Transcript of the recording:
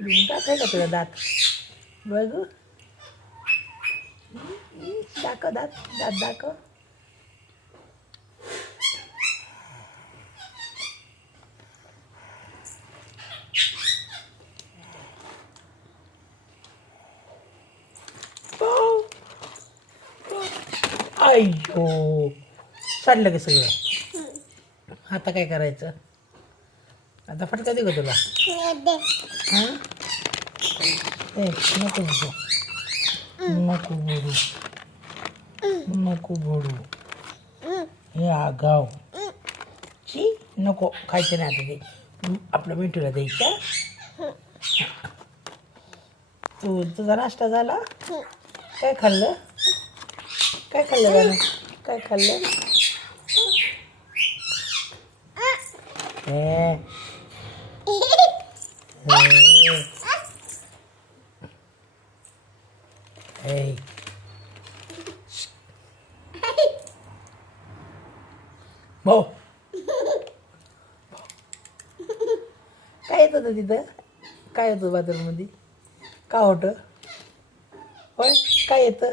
दात आहे का तुला दात बघू दाखव दात दात दाखव अय्यो चाललं का सगळं आता काय करायचं आता फटका दे का तुला हां ए नको नको नको बोलू नको बोलू हे आगाव ची नको खायचं नाही आता ते आपलं मिठूला द्यायचं तुझा नाश्ता झाला काय खाल्लं काय खाल्लं त्यानं काय खाल्लं हे हे भाऊ काय येत होतं तिथं काय होतं बाथरूममध्ये का होतं होय काय येतं